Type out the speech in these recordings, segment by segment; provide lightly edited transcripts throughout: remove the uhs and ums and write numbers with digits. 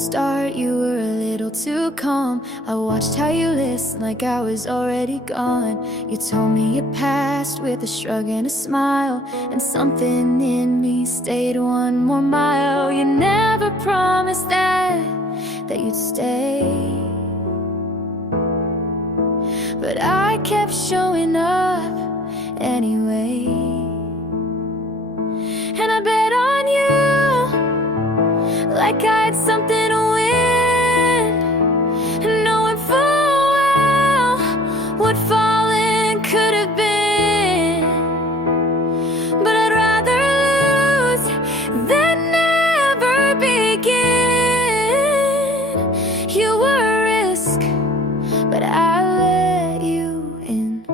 start, you were a little too calm. I watched how you listened like I was already gone. You told me your past with a shrug and a smile, and something in me stayed one more mile. You never promised that you'd stay, but I kept showing up anyway. And I bet on you like I had something to win, and knowing full well what falling could have been. But I'd rather lose than never begin. You were a risk, but I let you in.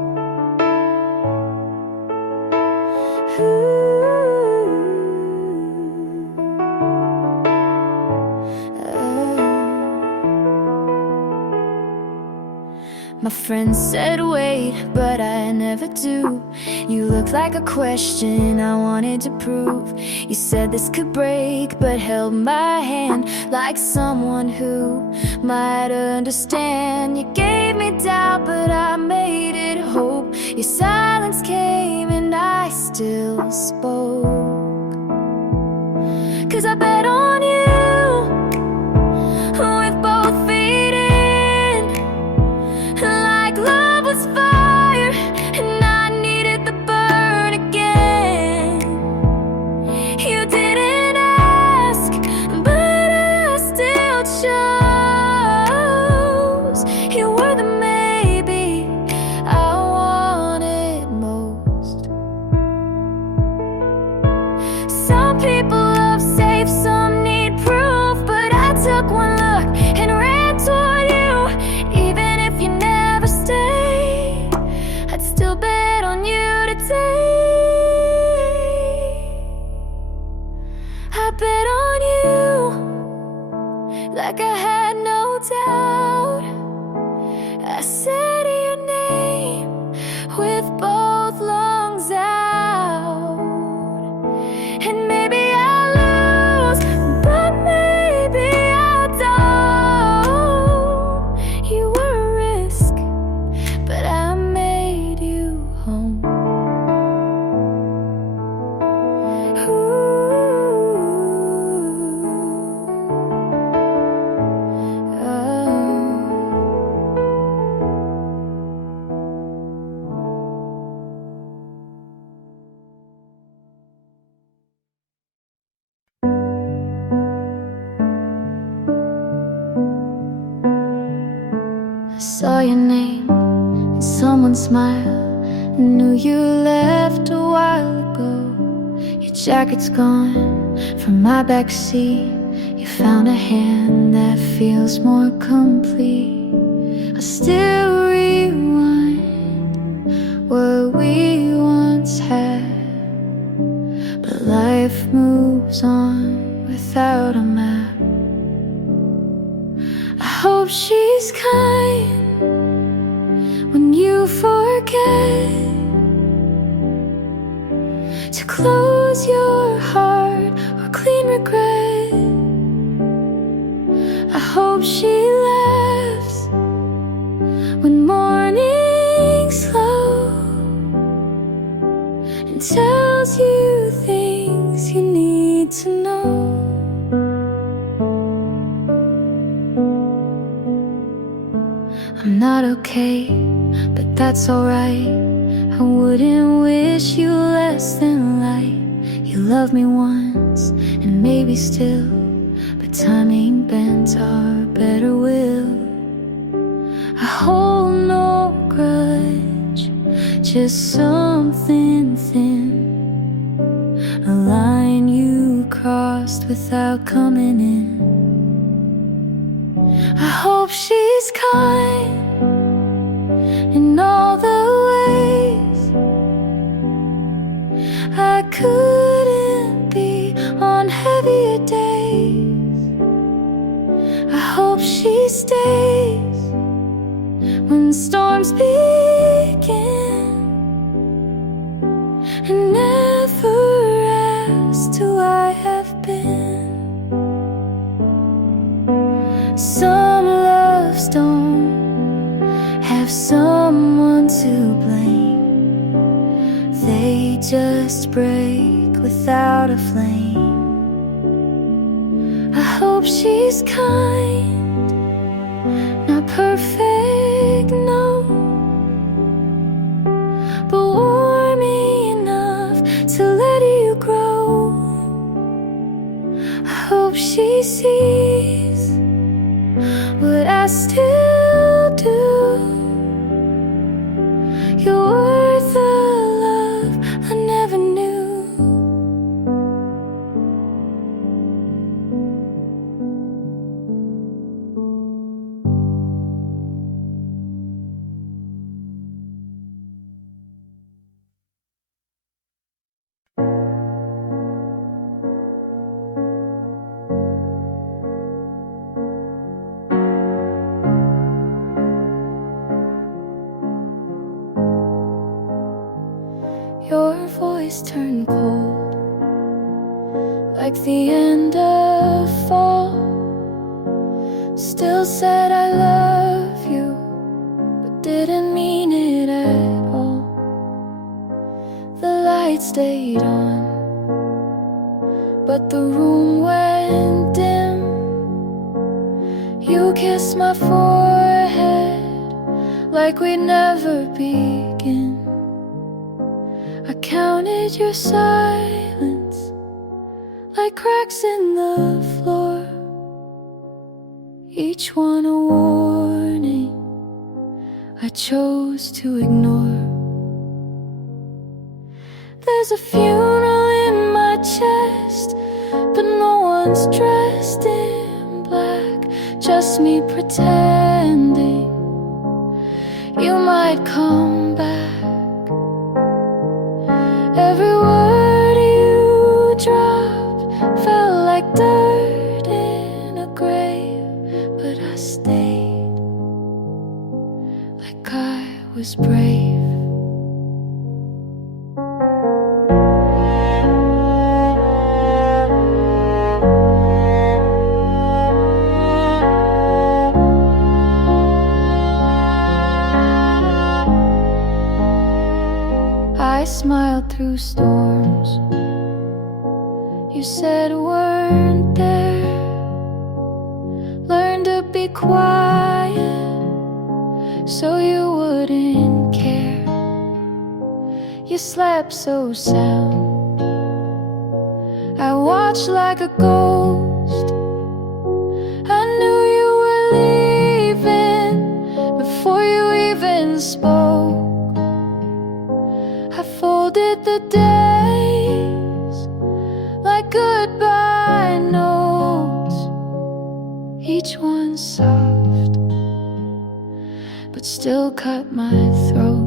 My friends said wait, but I never do. You looked like a question I wanted to prove. You said this could break, but held my hand like someone who might understand. You gave me doubt, but I made it hope. Your silence came and I still spoke. 'Cause I bet on you with both feet in, like love was fire and I needed the burn again. You didn't ask, but I still chose. You were the maybe I wanted most. Some people love safe, some need proof, but I took one look and ran toward you. Even if you never stay, I'd still bet on you today. I bet on you like I had no doubt. I said your name with both lungs out. And maybe I'll lose, but maybe I don't. You were a risk, but I made you home. I saw your name and someone's smile. I knew you left a while ago. Your jacket's gone from my backseat. You found a hand that feels more complete. I still rewind what we once had, but life moves on without a map. I hope she's kind when you forget to close your heart or clean regret. I hope she laughs when morning's slow and tells you things you need to know. I'm not okay, but that's alright. I wouldn't wish you less than light. You loved me once, and maybe still, but time ain't bent our better will. I hold no grudge, just something thin, a line you crossed without coming in. I hope she's kind in all the ways I couldn't be on heavier days. I hope she stays when storms begin, and never asks who I have been. Some loves don't have someone to blame. They just break without a flame. I hope she's kind, not perfect, no, but warm enough to let you grow. I hope she sees what I still do. You're worth the love I never knew. Your voice turned cold, like the end of fall. Still said I love you, but didn't mean it at all. The light stayed on, but the room went dim. You kissed my forehead like we'd never begin. I counted your silence like cracks in the floor, each one a warning I chose to ignore. There's a funeral in my chest, but no one's dressed in black, just me pretending you might come back. Every word you dropped felt like dirt in a grave, but I stayed like I was brave. I smiled through storms you said weren't there. Learned to be quiet so you wouldn't care. You slept so sound, I watched like a ghost. I knew you were leaving before you even spoke. I folded the days like goodbye notes, each one soft, but still cut my throat.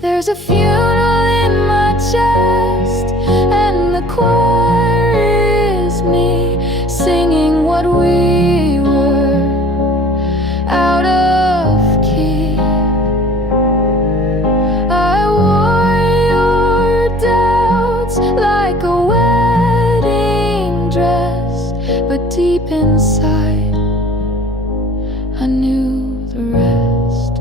There's a funeral in my chest, and the choir is me singing what we were, out of key. I wore your doubts like a wedding dress, but deep inside I knew the rest.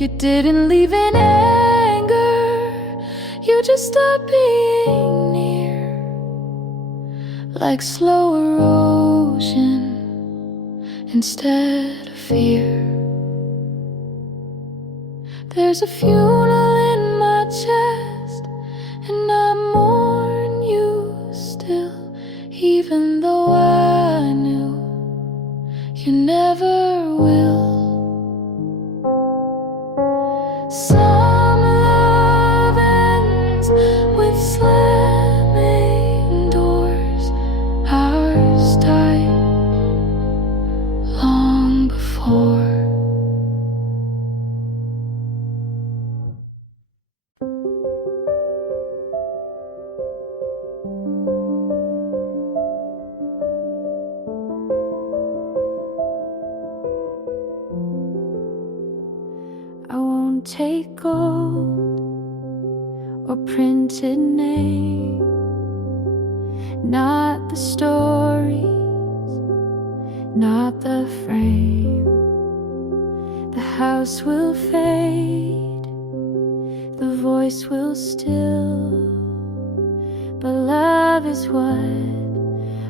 You didn't leave in anger, you just stopped being near, like slow erosion instead of fear. There's a funeral in my chest, and I mourn you still, even though I knew you never will. Some love ends with slamming doors. Ours died long before. I won't take gold or printed name, not the stories, not the frame. The house will fade, the voice will still, but love is what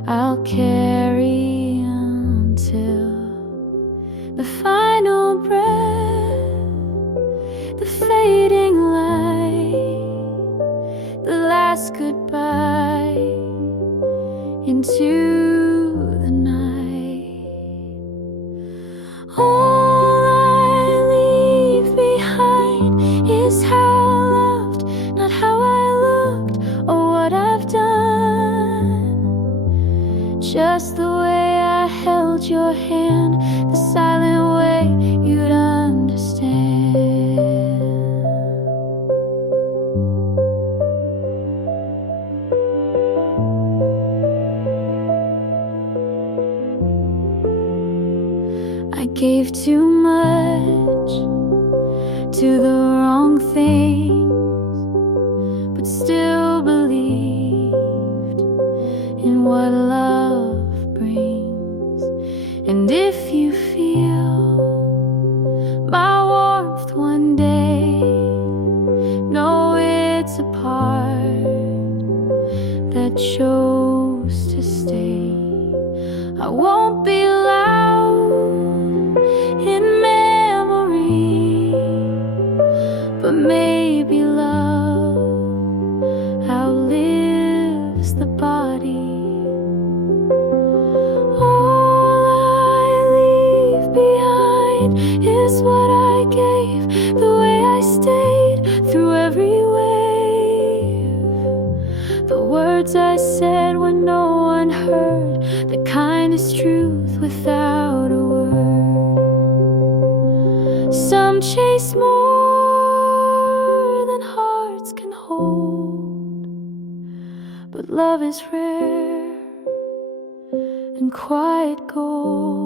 I'll carry until the final breath, the fading light, the last goodbye into the night. All I leave behind is how I loved, not how I looked or what I've done. Just the way I held your hand, the silent way you'd understand. I gave too much to the wrong things, but still believed in what love brings. And if you feel my warmth one day, know it's a part that chose to stay. I won't be loud in memory, but maybe love outlives the body. All I leave behind is what I gave, the way I stayed through every wave, the words I said when no one heard, the kindest truth without a word. Some chase more than hearts can hold, but love is rare and quiet gold.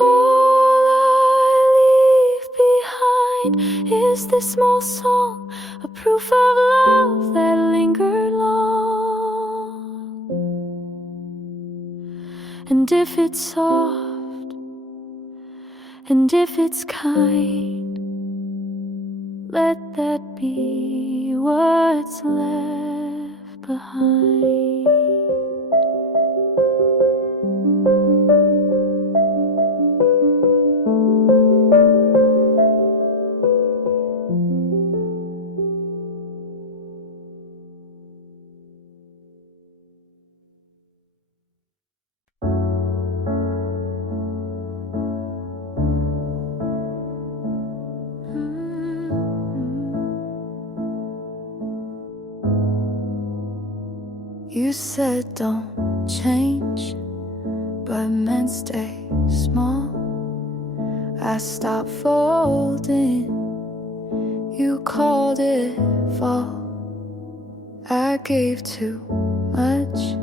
All I leave behind is this small song, a proof of love that lingered long. And if it's soft, and if it's kind, let that be what's left behind. You said don't change, but men stay small. I stopped folding, you called it fall. I gave too much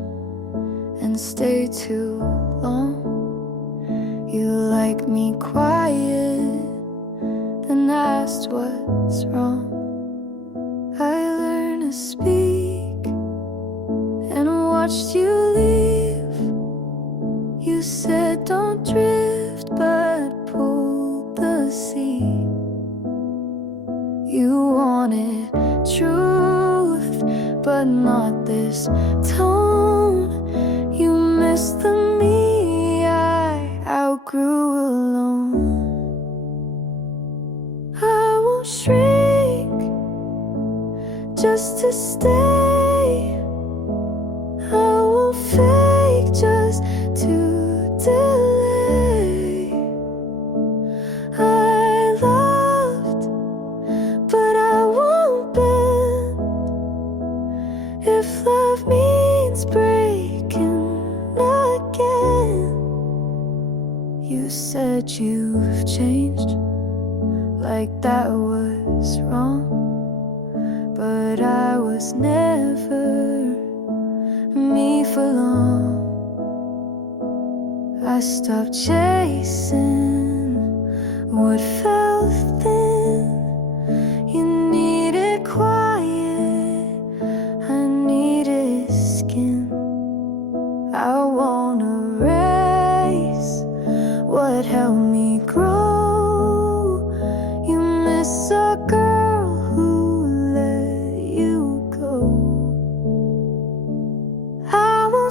and stayed too long. You liked me quiet, then asked what's wrong. I learned to speak and watched you leave. You said don't drift, but pulled the sea. You wanted truth, but not this tone. You missed the me I outgrew alone. I won't shrink just to stay. I won't fake just to delay. I loved, but I won't bend. If love means breaking again. You said you've changed, like that was wrong, but I was never me for long. I stopped chasing what felt thin. You needed quiet, I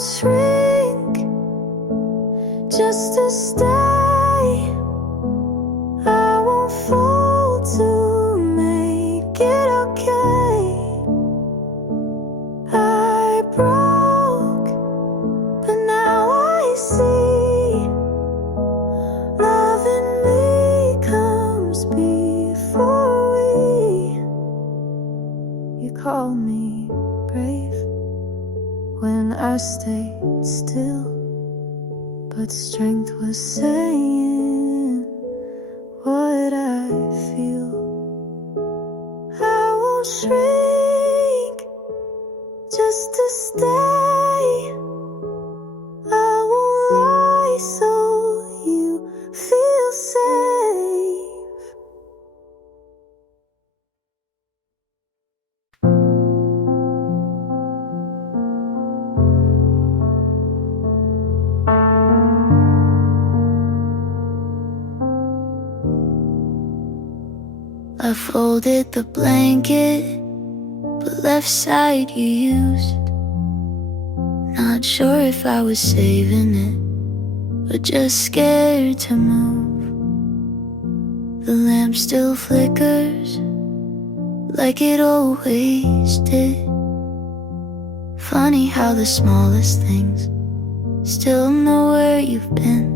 won't shrink just to stay. I won't fall to make it okay. I broke, but now I see love in me comes before we. You call me brave when I stayed still, but strength was saying what I feel. I won't shrink just to stay. I won't lie so you feel safe. I folded the blanket, but left side you used. Not sure if I was saving it, or just scared to move. The lamp still flickers, like it always did. Funny how the smallest things still know where you've been.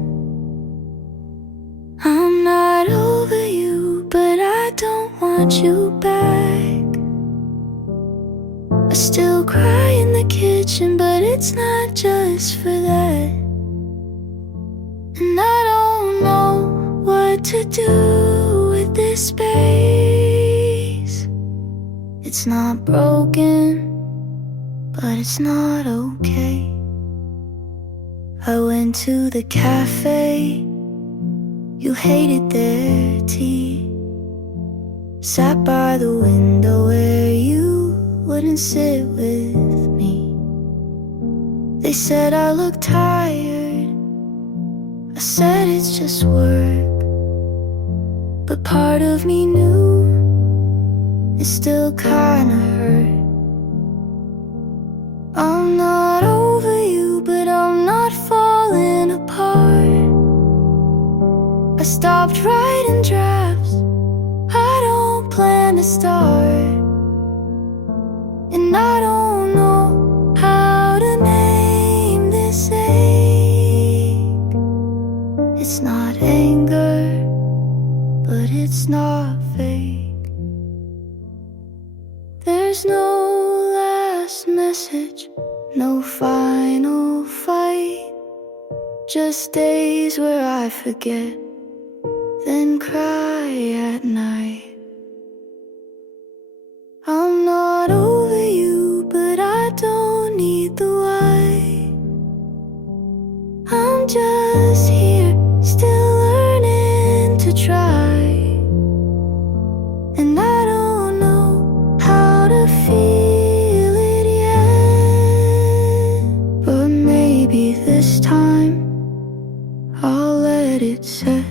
I'm not over you, but I don't want you back. I still cry in the kitchen, but it's not just for that. And I don't know what to do with this space. It's not broken, but it's not okay. I went to the cafe, you hated their tea. Sat by the window where you wouldn't sit with me. They said I looked tired, I said it's just work. But part of me knew it still kinda hurt. I'm not over you, but I'm not falling apart. I stopped writing drafts, I don't plan to start. And I don't know how to name this ache. It's not anger, but it's not fake. There's no last message, no final fight. Just days where I forget, then cry at night. I'm not over you, but I don't need the why. I'm just here, still learning to try. And I don't know how to feel it yet, but maybe this time I'll let it set.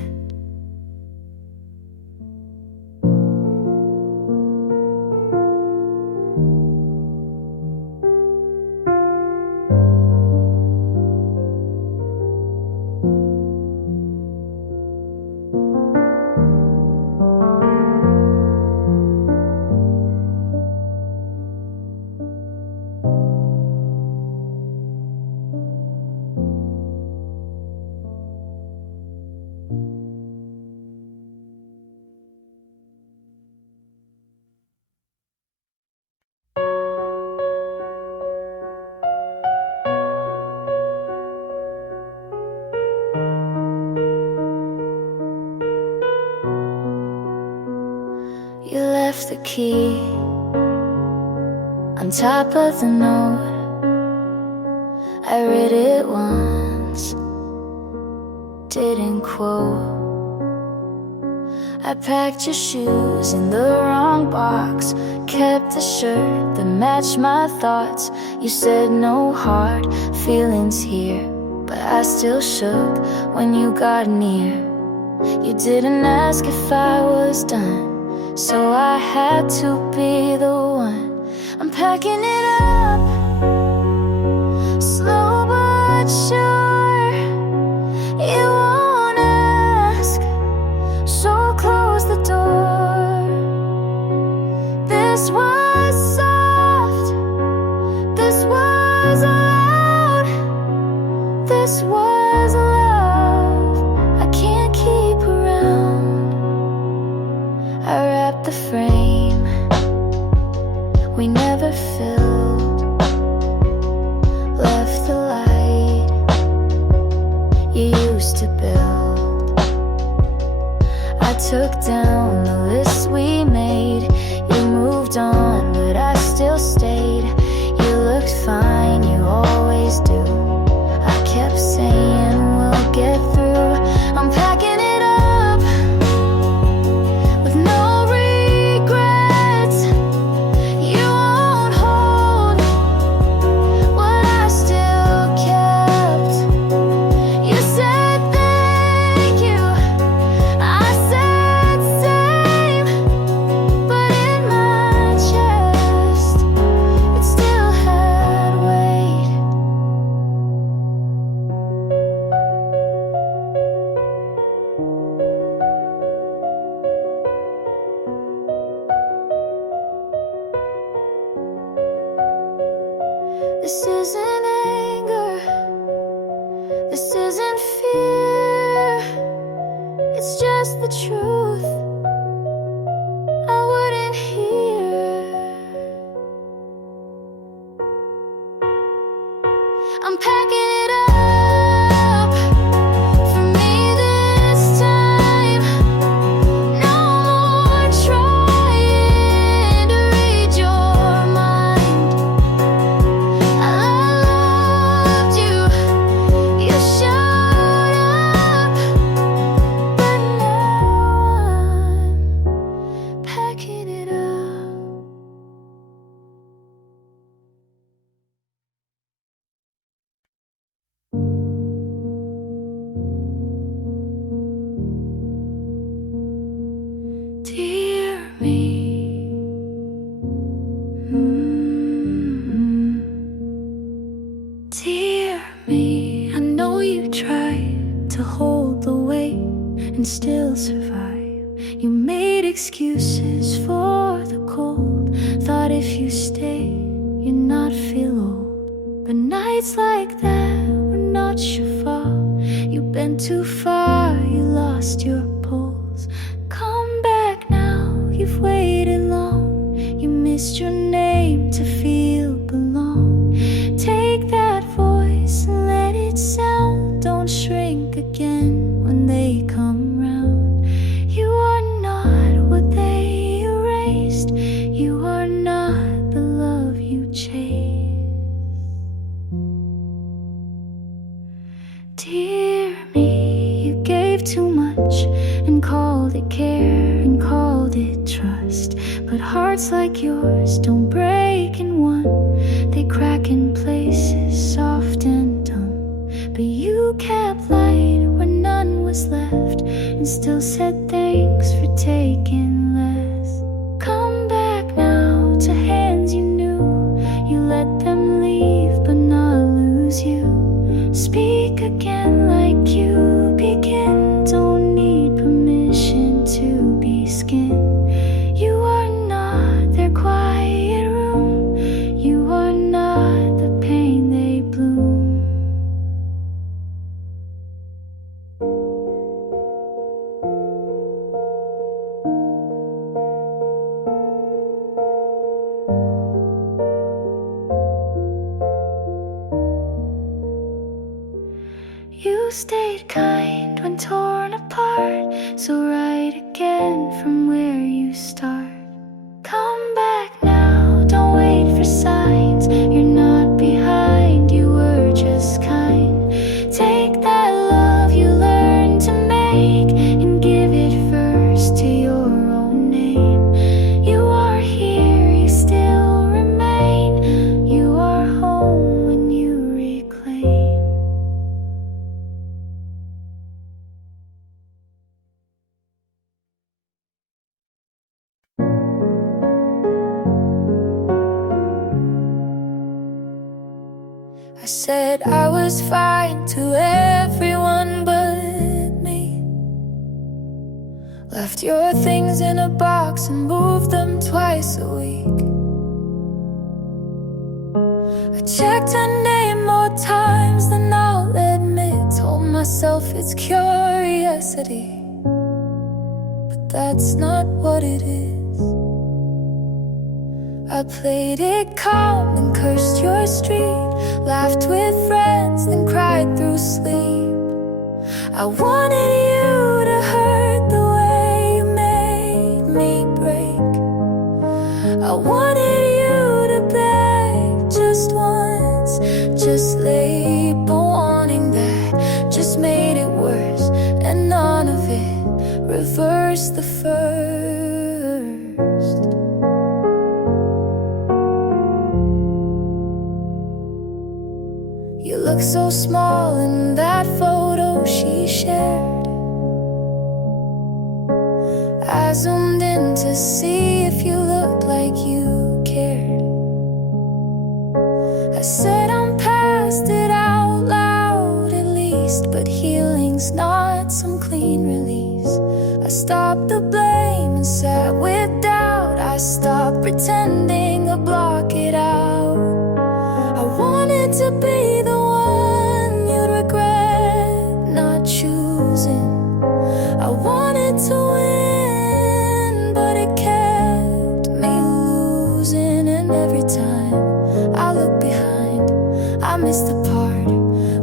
You left the key on top of the note. I read it once, didn't quote. I packed your shoes in the wrong box, kept the shirt that matched my thoughts. You said no hard feelings here, but I still shook when you got near. You didn't ask if I was done, so I had to be the one. I'm packing it up, slow this was love I can't keep around. I wrapped the frame we never filled, left the light you used to build. I took down the list we made. You moved on, but I still stayed. You looked fine, you always do. I kept saying we'll get through. I'm packing it up with no regrets. You won't hold what I still kept. You said thank you, I said same, but in my chest it still had weight. This isn't anger, this isn't fear, it's just the truth I wouldn't hear. I'm packing it up for me this time. No more trying to read your mind. I loved you, you showed up, but now I'm packing it up. Dear me, dear me, I know you tried to hold the weight and still survive. You made excuses for the cold, thought if you stay, you'd not feel old. But nights like that were not your fault. You've been too far, you lost your pulse. Come back now, you've waited long. You missed your name to feel belong. Take that voice and let it sound. Don't shrink again when they come round. You are not what they erased. You are not the love you chased. Dear me, you gave too much and called it care and called it trust. But hearts like yours don't break in one. They crack in places soft and dumb. But you kept light where none was left and still said thanks for taking less. Come back now to hands you knew. You let them leave but not lose you. Speak again like you begin. Don't need permission to be skin. You are not their quiet room. You are not the pain they bloom. You stayed kind when torn apart, so write again from where you start. Come back now, don't wait for signs. You're not behind, you were just kind. Take that love you learned to make and give it first to your own name. You are here, you still remain. You are home when you reclaim. I said I was fine to everyone but me. Left your things in a box and moved them twice a week. I checked her name more times than I'll admit. that's not what it is. I played it calm and cursed your street, laughed with friends, then cried through sleep. I wanted you to hurt the way you made me break. I wanted you to beg just once, just late, but wanting that just made it worse, and none of it reversed the first. You look so small in that photo she shared. I zoomed in to see if you looked like you cared. I said I'm past it out loud at least, but healing's not some clean release. I stopped the blame and sat with doubt. I stopped pretending to block it out. I wanted to be the one you'd regret not choosing. I wanted to win, but it kept me losing. And every time I look behind, I miss the part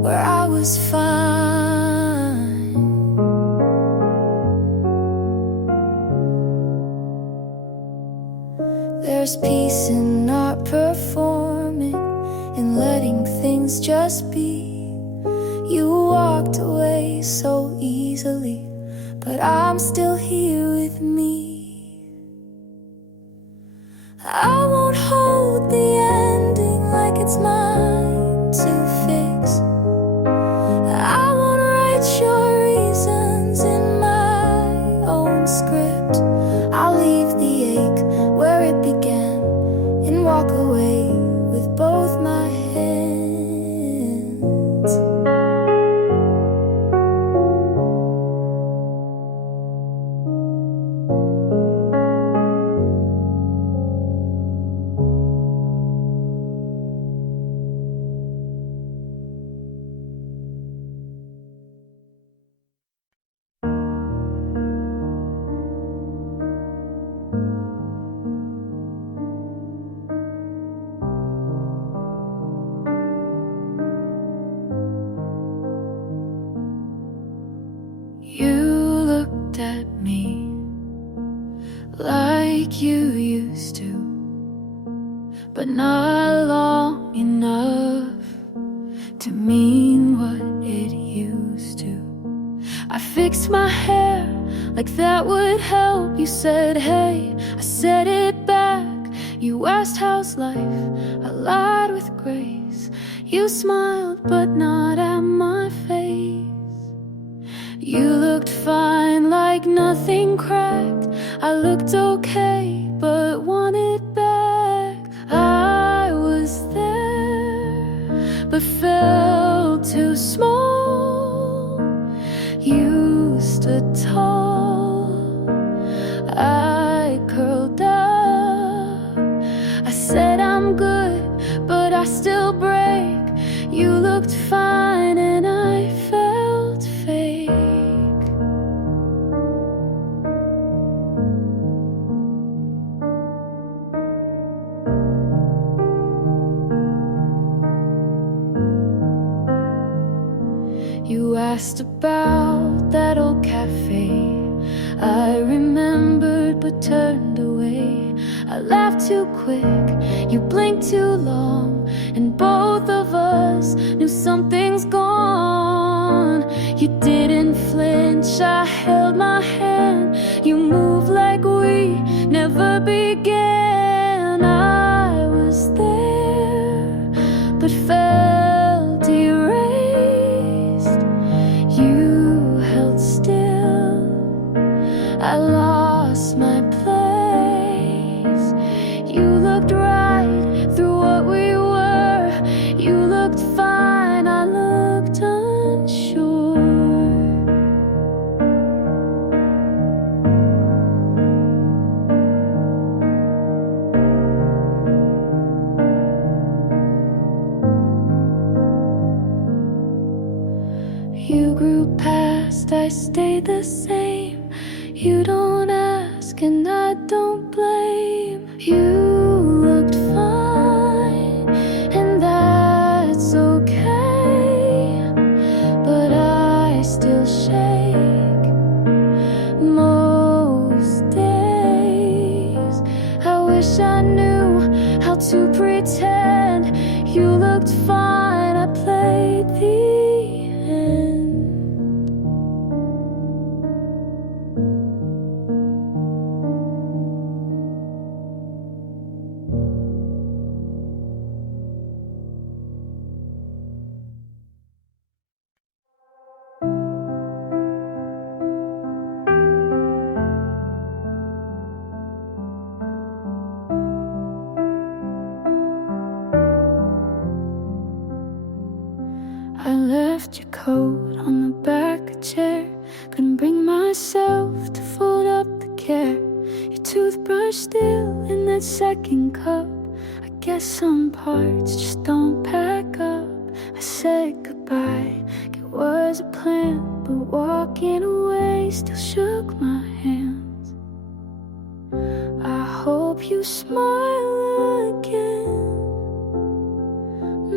where I was fine. There's peace in not performing, in letting things just be. You walked away so easily, but I'm still here with me. I won't hold the ending like it's mine to fix. I won't write your reasons in my own script. I'll leave the ache where it began and walk away with both my hands. You looked at me like you used to, but not long enough to mean what it used to. I fixed my hair like that would help. You said, hey, I said it back. You asked how's life, I lied with grace. You smiled but not at my face. You looked fine like nothing cracked. I looked okay but wanted back. I was there but felt too small. You stood tall, I curled up. I said I'm good but I still break. You looked fine and I felt fake. You asked about that old cafe. I remembered but turned away. I laughed too quick, you blinked too long, and both of us knew something's gone. You didn't flinch, I held my hand. You moved like we never began. I was there but felt erased. You held still, I lost my place. You looked right through what we were. You looked fine, I looked unsure. You grew past, I stayed the same. You don't ask and I don't blame. You looked fine and that's okay, but I still shake most days. I wish I knew how to pretend. You looked fine, I played the end. I left your coat on the back of a chair. Couldn't bring myself to fold up the care. Your toothbrush still in that second cup. I guess some parts just don't pack up. I said goodbye, it was a plan, but walking away still shook my hands. I hope you smile again,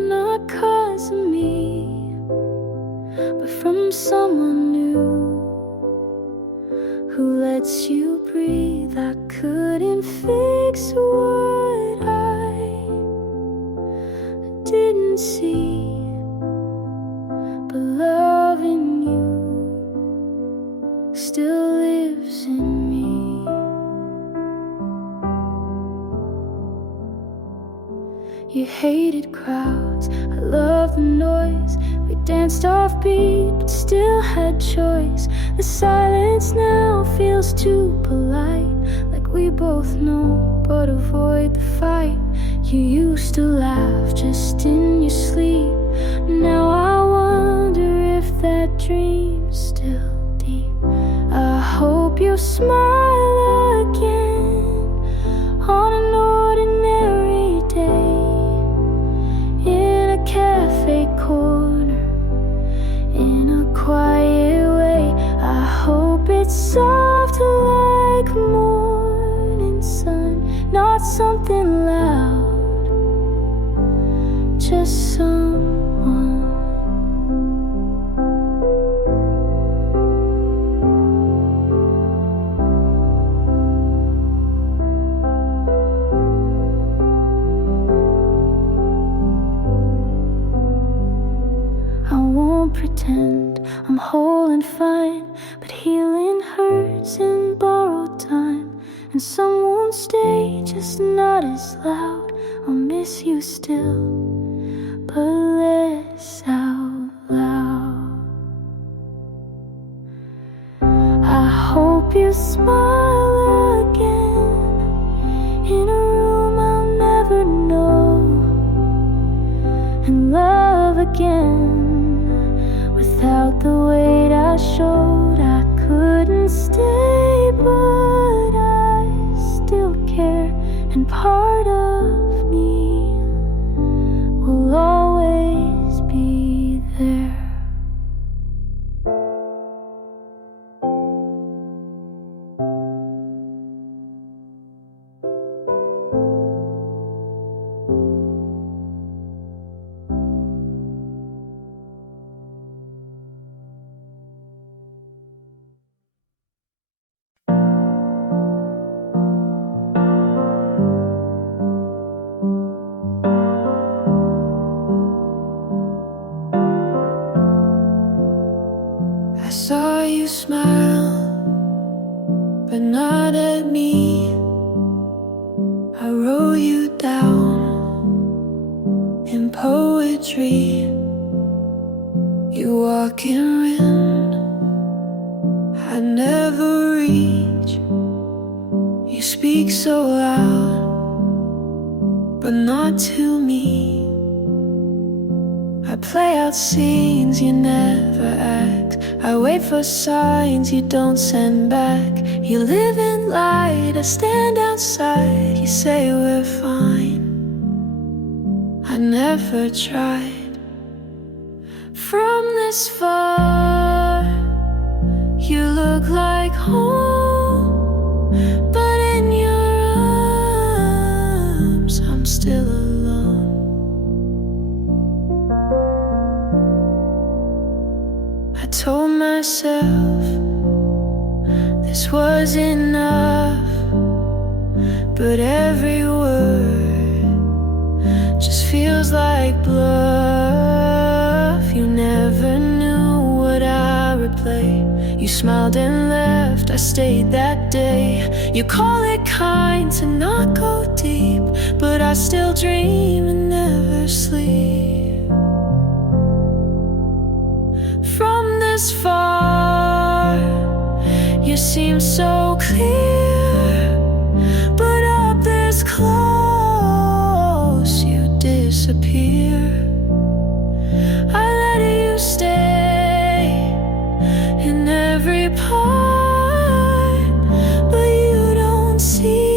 not 'cause of me, but from someone new who lets you breathe. I couldn't fix what I didn't see, but loving you still lives in me. You hated crowds, I love the noise. We danced offbeat, but still had choice. The silence now feels too polite, like we both know, but avoid the fight. You used to laugh just in your sleep. Now I wonder if that dream's still deep. I hope you smile again on an ordinary day, in a cafe corner, in a quiet way. I hope it's soft like morning sun, not something loud, just someone. I won't pretend I'm whole and fine, but healing hurts in borrowed time, and some won't stay, just not as loud. I'll miss you still, but less out loud. I hope you smile again in a room I'll never know, and love again without the weight I showed. I couldn't stay, but I still care, and part of me will always be there. I saw you smile, but not at me. I wrote you down in poetry. You walk in wind I never reach. You speak so loud, but not to me. I play out scenes you never act. I wait for signs you don't send back. You live in light, I stand outside. You say we're fine, I never tried. From this far, you look like home. told myself this was enough, but every word just feels like bluff. You never knew what I would play. You smiled and left, I stayed that day. You call it kind to not go deep, but I still dream and never sleep. From this far, you seem so clear, but up this close, you disappear. I let you stay in every part, but you don't see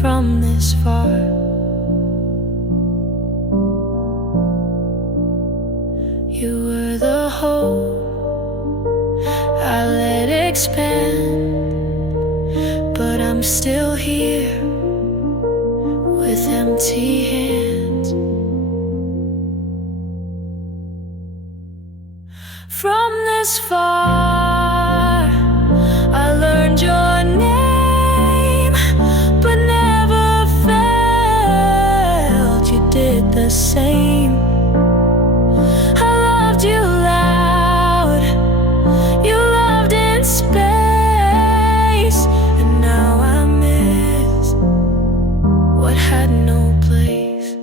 from this far. You were the hope I let expand, but I'm still here with empty hands. From this far, I learned your name, but never felt you did the same. I loved you loud, you loved in space, and now I miss what had no place.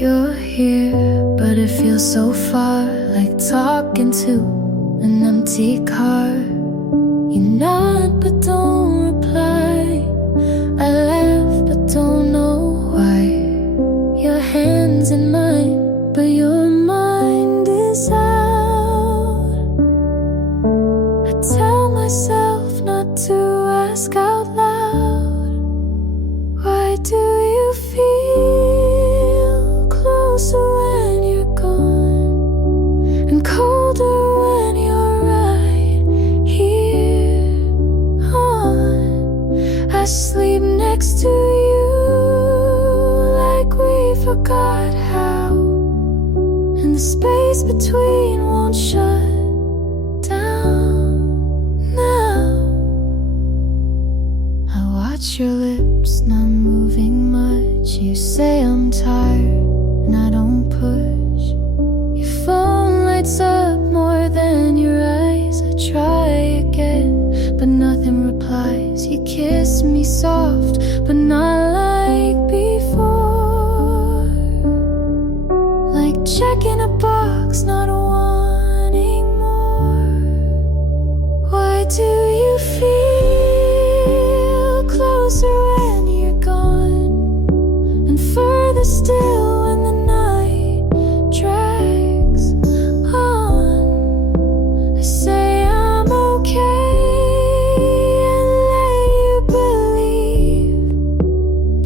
You're here, but it feels so far, like talking to an empty car. You nod but don't reply. I laugh but don't know why. Your hand's in mine, but your mind is out. I tell myself not to ask out loud. Why do you feel closer when you're gone, and colder when you're right here on? I sleep next to you like we forgot how, and the space between won't shut down now. I watch your lips not moving much. You say I'm tired and I don't push. Your phone lights up more than your eyes. I try again, but nothing replies. You kiss me soft, but not like before. Like checking a box, not wanting more. Why do you feel closer when you're gone, and further still when the night drags on? I say I'm okay and let you believe,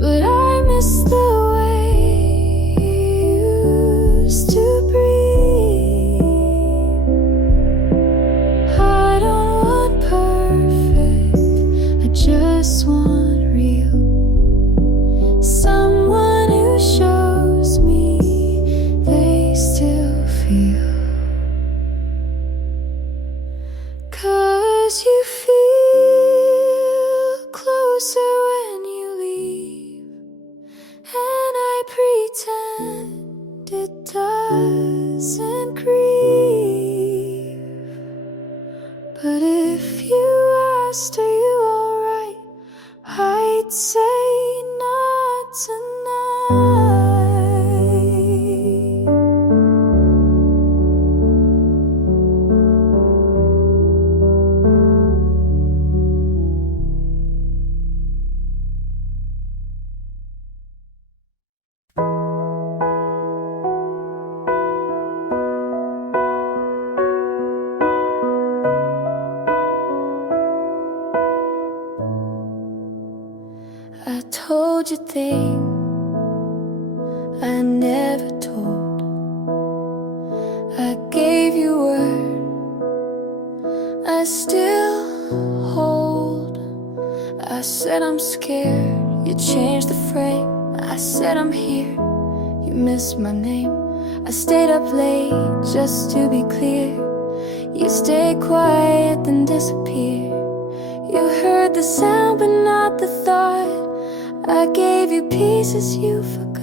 but I miss the way you used to breathe. I don't want perfect, I just want real. Someone who shows me they still feel. 'Cause you feel closer when you leave, and I pretend it doesn't grieve. But if you asked, are you alright, I'd say not tonight. thing I never told. I gave you word I still hold. I said I'm scared, you changed the frame. I said I'm here, you missed my name. I stayed up late just to be clear. You stayed quiet then disappeared. You heard the sound but not the thought. I gave you pieces you forgot.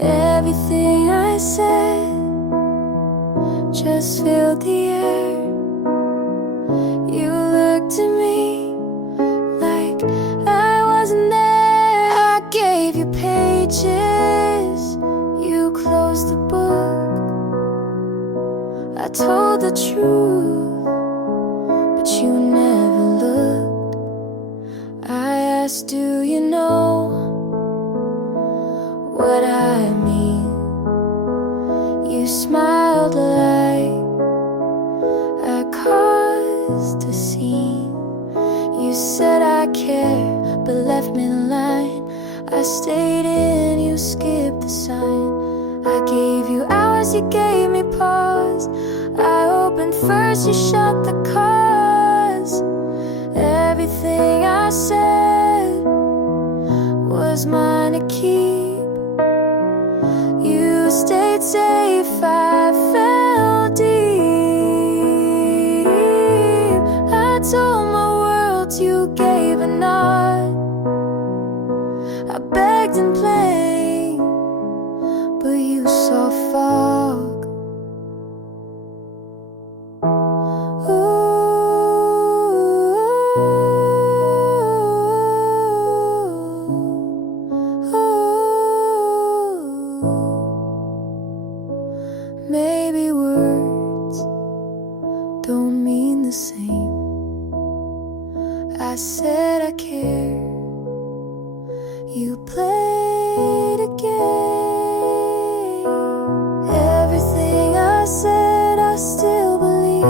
Everything I said just filled the air. You looked at me like I wasn't there. I gave you pages, you closed the book. I told the truth, but you never looked. I asked, do you know what I mean? You smiled like I caused a scene. You said I care, but left me in line. I stayed in, you skipped the sign. I gave you hours, you gave me pause. I opened first, you shut the cause. Everything I said was mine to keep. You stayed safe, I fell deep. I told my world, you gave a nod. I begged and played, but you saw fog. Maybe words don't mean the same. I said I care, you played a game. Everything I said I still believe,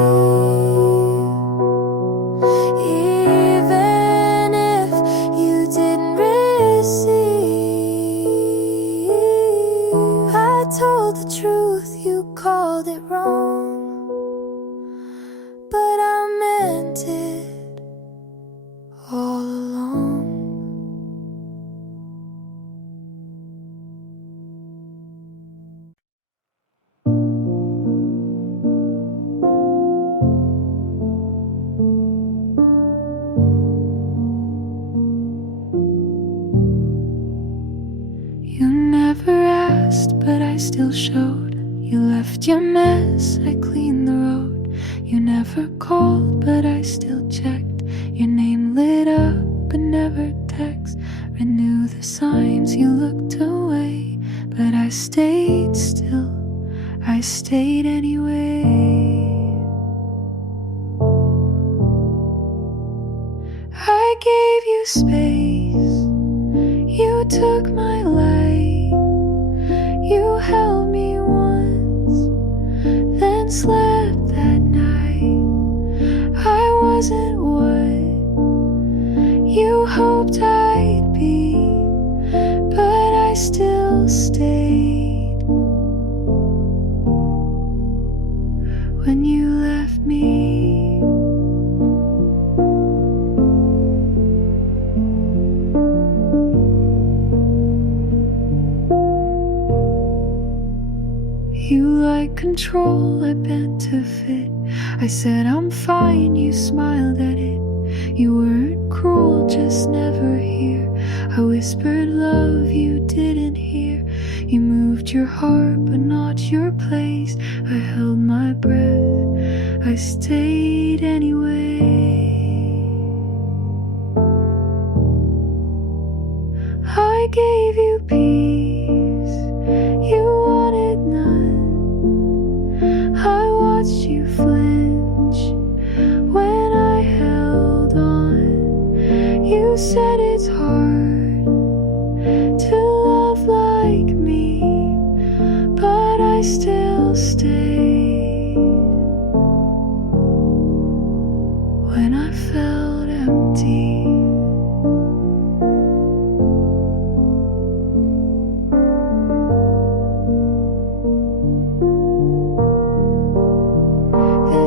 even if you didn't receive. I told the truth, you called it wrong, but I meant it all along. You never asked, but I still showed. You left your mess, I cleaned the road. You never called, but I still checked. Your name lit up, but never text. Renew the signs, you looked away, but I stayed still, I stayed anyway. I gave you space, you took my light. You held me once, then slept that night. I wasn't what you hoped I'd be, but I still stayed. When you left me, you like control, I bent to fit. I said I'm fine, you smiled at it. You weren't cruel, just never here. I whispered love, you didn't hear. You moved your heart, but not your place. I held my breath, I stayed anyway. I gave you peace, you wanted none. I watched you flinch when I held on. You said it's hard to love like me, but I still stayed. When I felt empty,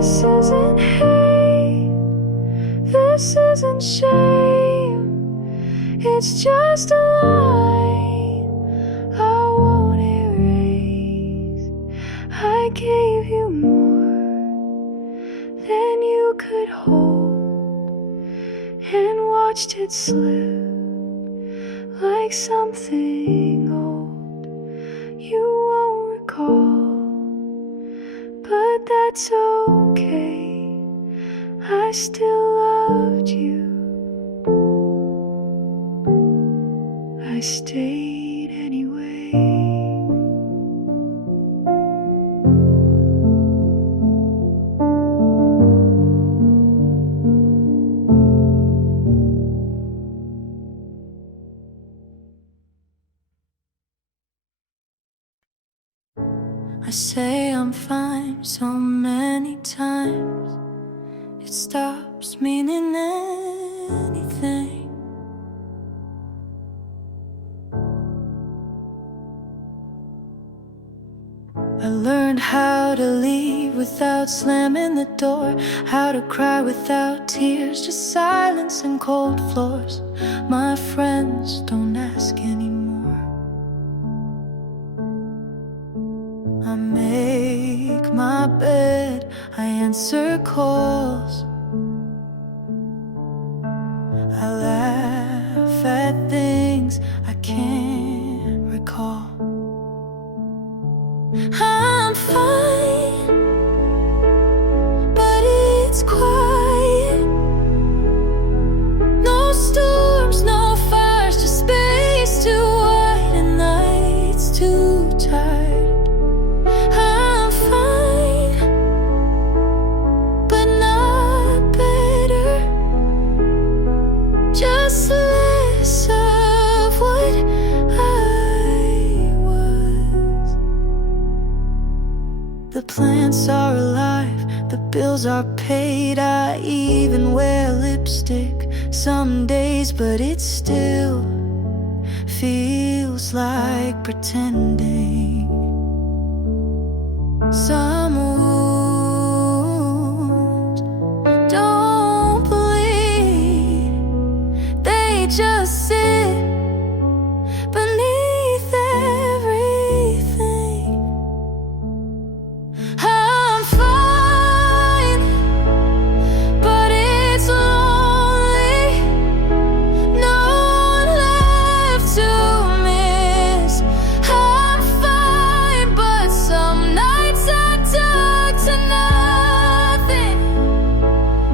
This isn't hate, this isn't shame. It's just a line I won't erase. I gave you more than you could hold, and watched it slip like something old you won't recall. But that's okay, I still loved you. I stayed anyway. I say I'm fine so many times, it stops meaning anything. I learned how to leave without slamming the door, how to cry without tears, just silence and cold floors. My friends don't ask anymore. I make my bed, I answer calls, I laugh at things I can't recall. I'm fine, but it's quiet. No storms, no fires, just space too wide and nights too tired. I'm fine, but not better, just less of what I was. The plants are alive, the bills are paid, I even wear lipstick some days, but it still feels like pretending. Some wounds don't bleed, they just sit beneath everything. I'm fine, but it's lonely, no one left to miss. I'm fine, but some nights I talk to nothing,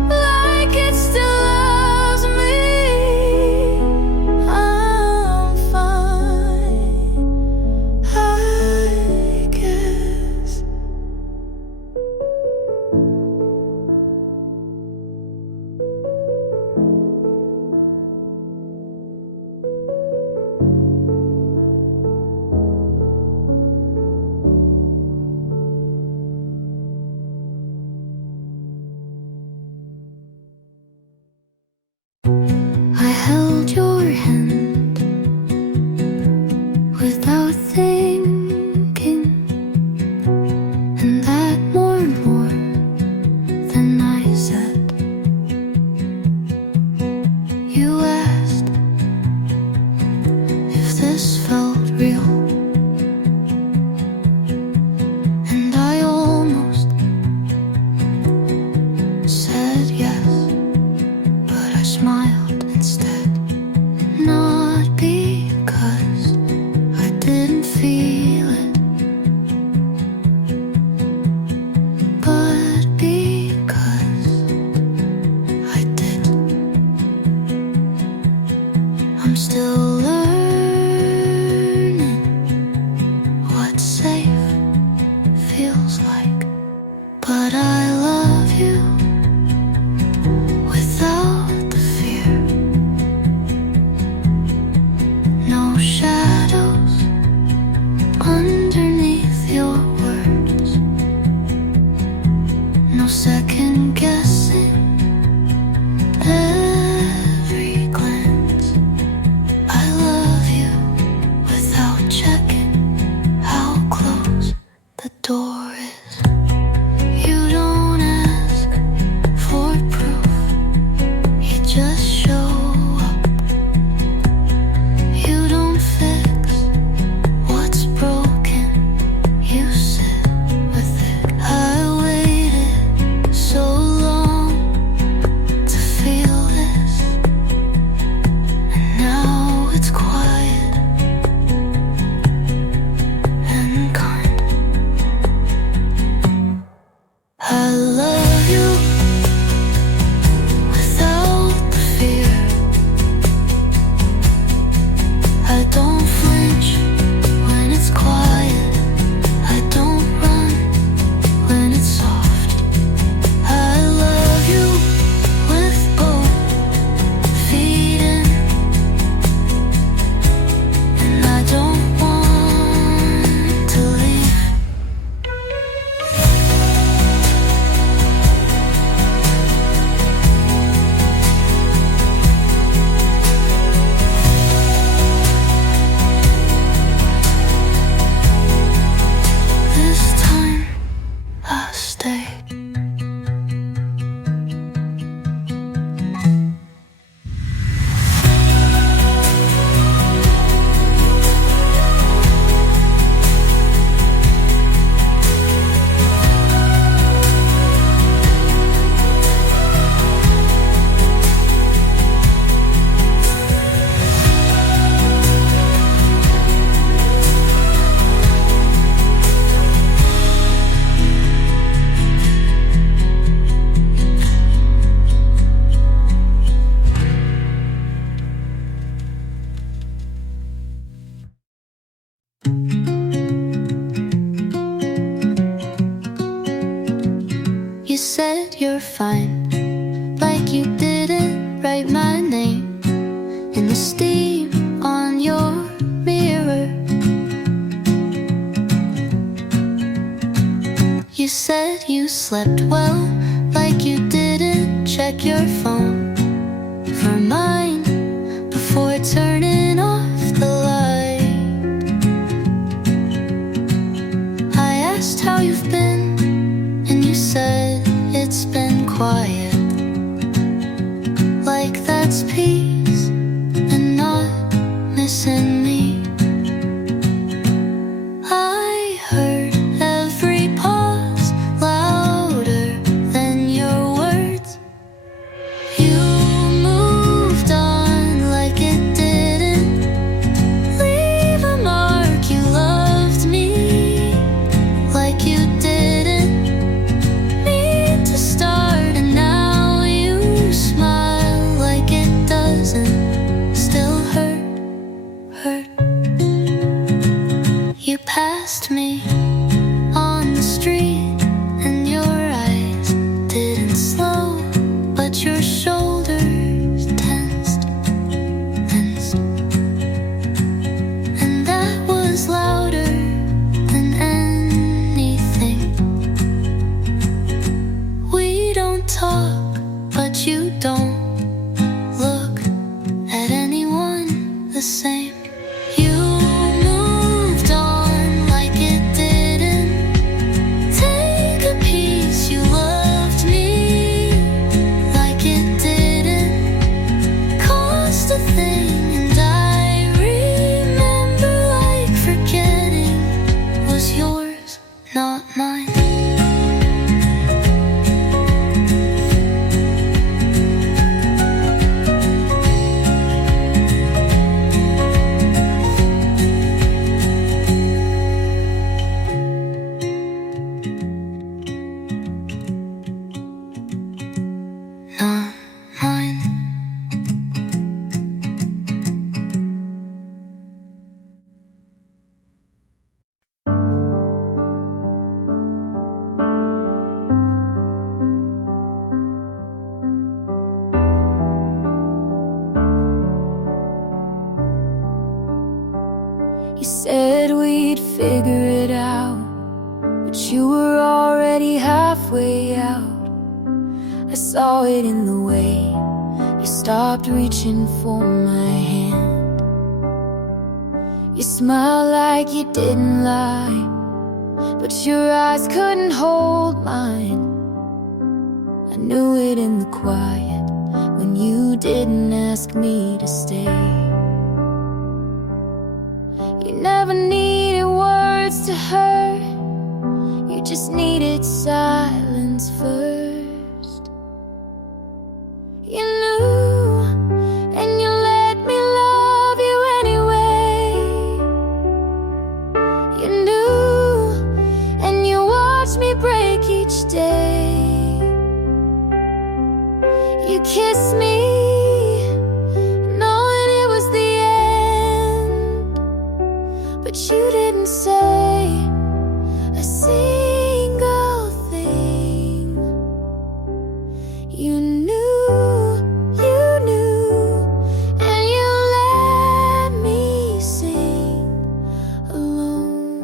like it still loves me. I'm fine, I guess. I held your hand without thinking, and that more than I said. You asked if this felt real, and I almost said yes, but I smiled instead. Not because I didn't feel it, but because I did. I'm still learning what safe feels like, but I love you without the fear. No shadows underneath your words, no second guessing every glance. I love you without checking how close said you're fine, like you didn't write my name in the steam on your mirror. You said you slept well, like you didn't check your phone for mine before turning off the light. I asked how you've been, and you said it's been quiet, like that's peace and not missing me. I heard every pause louder than your words. You moved on like it didn't leave a mark. You loved me like you didn't need to start, and now you smile like it doesn't still hurt. You passed me on the street, and your eyes didn't slow, but your shoulders tensed, and that was louder than anything. We don't talk, but you don't look at anyone the same. You moved on like it didn't take a piece. You loved me like it didn't cost a thing, and I remember like forgetting was yours, not mine. Not mine. You said we'd figure it out, but you were already halfway out. I saw it in the way you stopped reaching for my hand. You smiled like you didn't lie, but your eyes couldn't hold mine. I knew it in the quiet when you didn't ask me to stay. You never needed words to hurt, you just needed silence first. You knew, and you let me love you anyway. You knew, and you watched me break each day. You kissed me, knowing it was the end, but you didn't say a single thing. You knew, and you let me sing alone.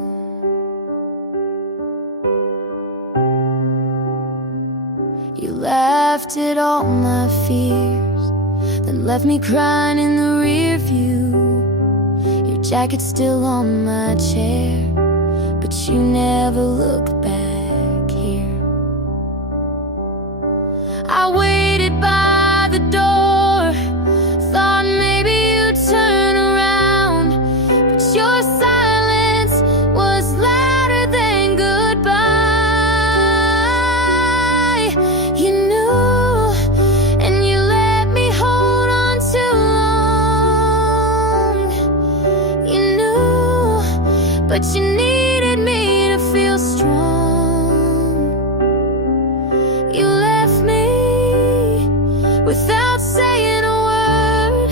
You laughed at all my fears, then left me crying in the rear view. Your jacket's still on my chair, but you never look back here. I waited by the door, thought maybe you'd turn around, but your silence was louder than goodbye. You knew, and you let me hold on too long. You knew, but you needed me to feel strong. You left me without saying a word,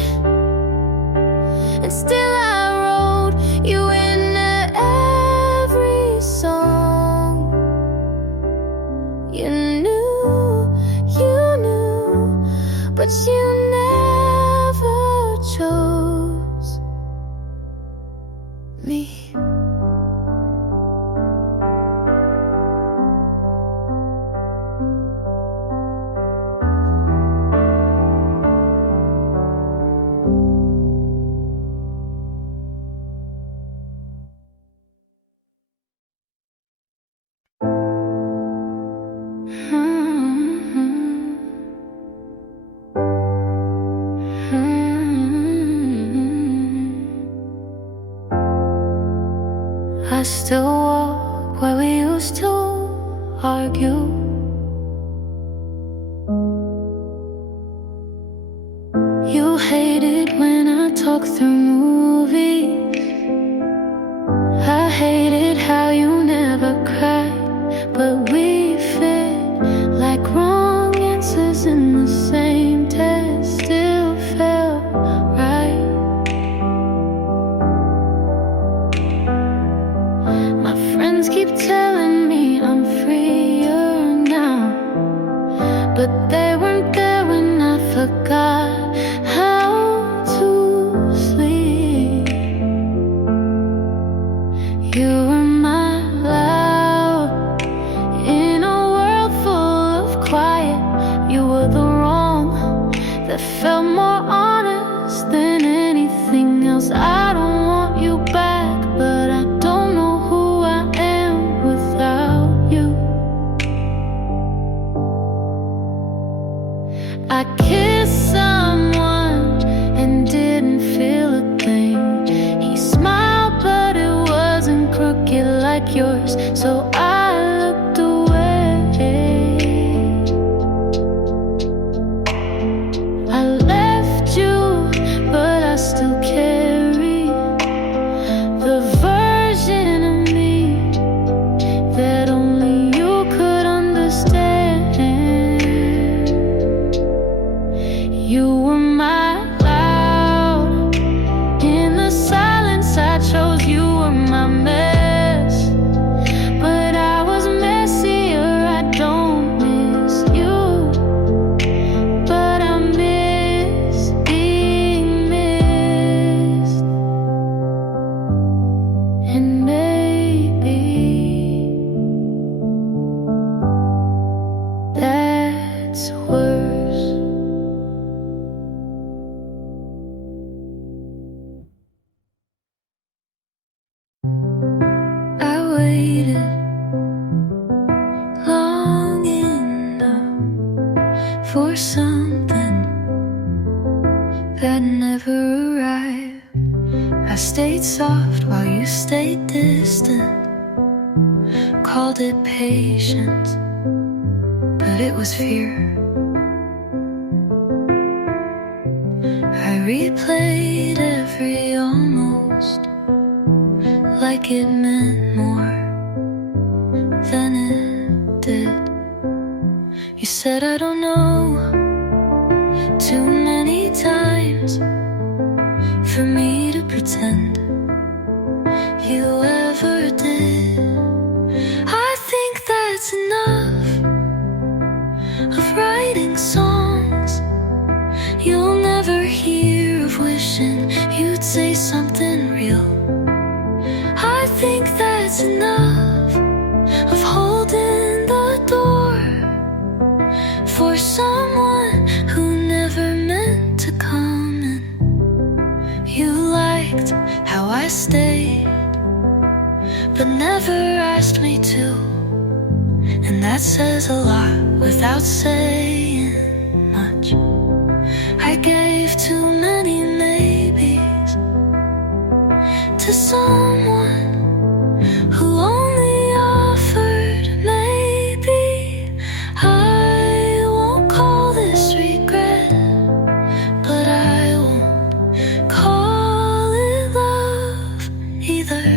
and still I wrote you into every song. You knew, still walk where we used to argue. You hate it when I talk through movies. I hated how you never cried, but we fit like wrong answers in the same test. Still felt right. My friends keep telling me I'm freer now, but they weren't there when I forgot how to sleep. You were my loud in a world full of quiet. You were the wrong that felt more honest than anything else. I don't want you back, but I don't know who I am without you. I kissed someone and didn't feel a thing. He smiled, but it wasn't crooked like yours, so I looked away. I left you, but I still carry the version of me that only you could understand. You were my loud in the silence I chose. You were my mess, but I was messier. I don't miss you, but I miss being missed. And maybe that's worse. I waited long enough for something that never arrived. I stayed soft while you stayed distant. Called it patience, but it was fear. I replayed every almost like it meant more than it did. You said I don't know too many times for me to pretend you ever did. I think that's enough of writing songs you'll never hear, of wishing you'd say something real. I think that's enough of holding the door for someone who never meant to come in. You liked how I stayed, but never asked me to, and that says a lot without saying much. I gave too many maybes to someone who only offered maybe. I won't call this regret, but I won't call it love either.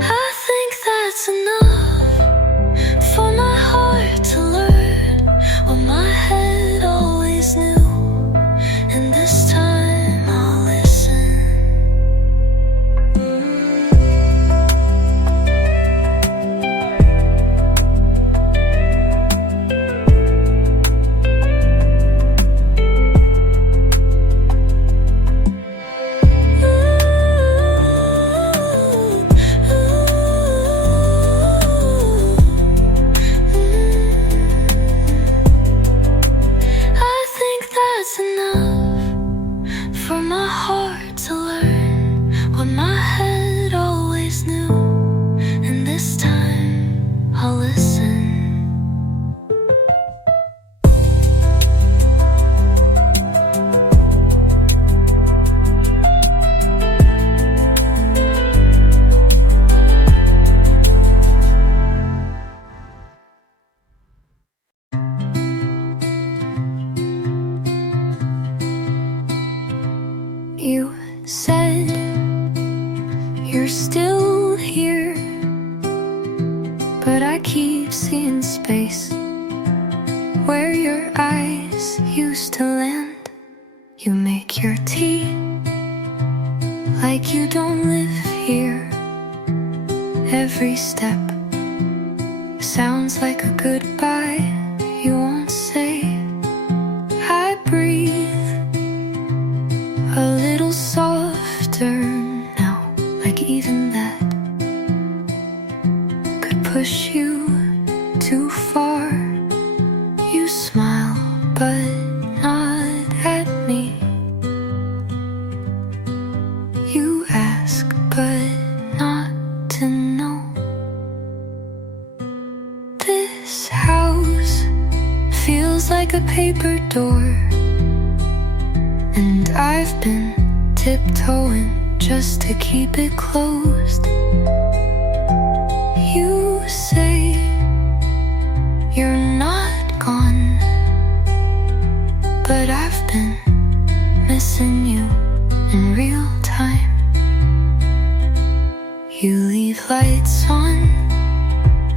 I think that's enough for my heart to learn what my head always knew, and this time I'll listen. Every step sounds like a goodbye you won't say. I breathe a little softer now, like even that could push you too far. You smile, but not at me. You ask, but not to know. This house feels like a paper door, and I've been tiptoeing just to keep it closed. You say you're not gone, but I've been missing you in real time. You leave lights on,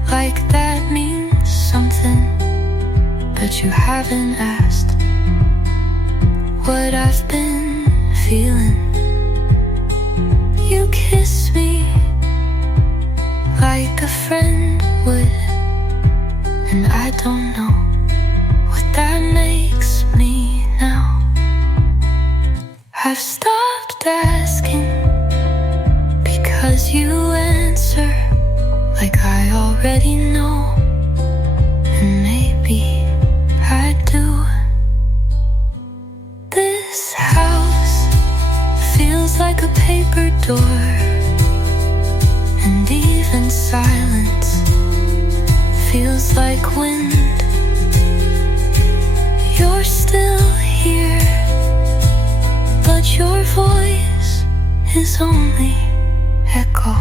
like that means something, but you haven't asked what I've been feeling. You kiss me like a friend would, and I don't know what that makes me now. I've stopped asking, because you answer like I already know, and maybe I do. This house feels like a paper door, and even silence feels like wind. You're still here, but your voice is only echo.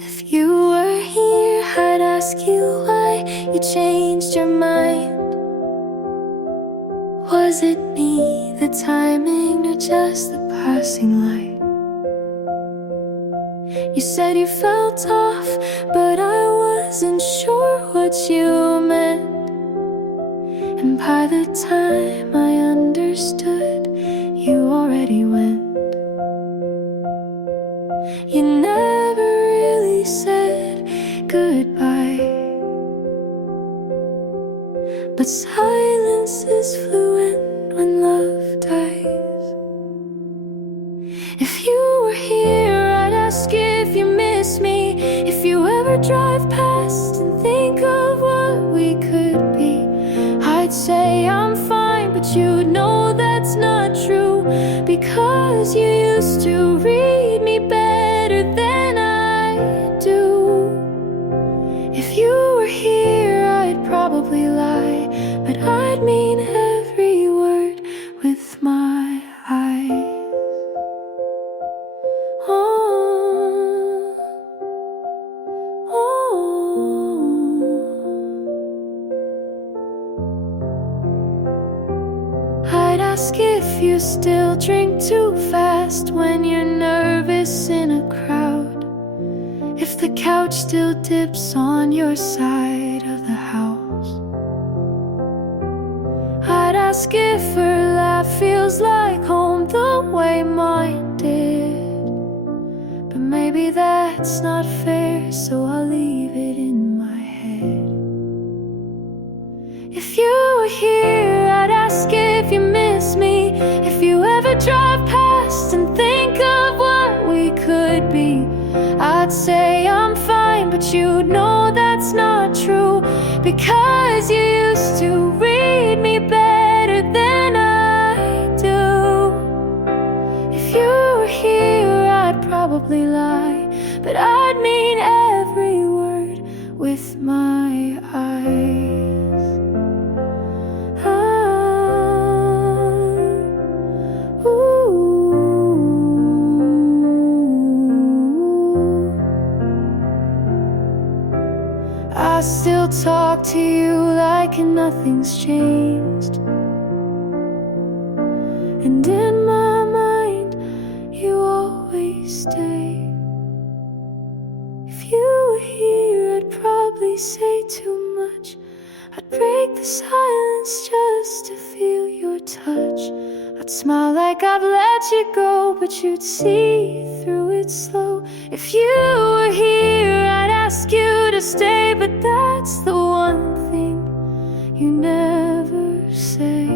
If you were here, I'd ask you why you changed your mind. Was it me, the timing, or just the passing light? You said you felt off, but I wasn't sure what you meant. And by the time I understood, you already went. You never really said goodbye, but silence is fluent when love dies. If you were here, I'd ask if you miss me. If you ever drive past and think of what we could be, I'd say I'm fine, but you'd know that's not true, because you used to read me better than I do. If you were here, I'd probably lie, but I'd mean every word with my eyes. Oh, oh. I'd ask if you still drink too fast when you're nervous in a crowd, if the couch still dips on your side of the house. I'd ask if her laugh feels like home the way mine did, but maybe that's not fair, so I'll leave it in my head. If you were here, I'd ask if you miss me. If you ever drive past and think of what we could be, I'd say I'm fine, but you know that's not true, because you used to read me better than I do. If you were here, I'd probably lie, but I'd mean every word with my eyes. I still talk to you like nothing's changed, and in my mind you always stay. If you were here, I'd probably say too much. I'd break the silence just to feel your touch. I'd smile like I've let you go, but you'd see through it slow. If you were here, I'd ask you to stay, but that's the one thing you never say.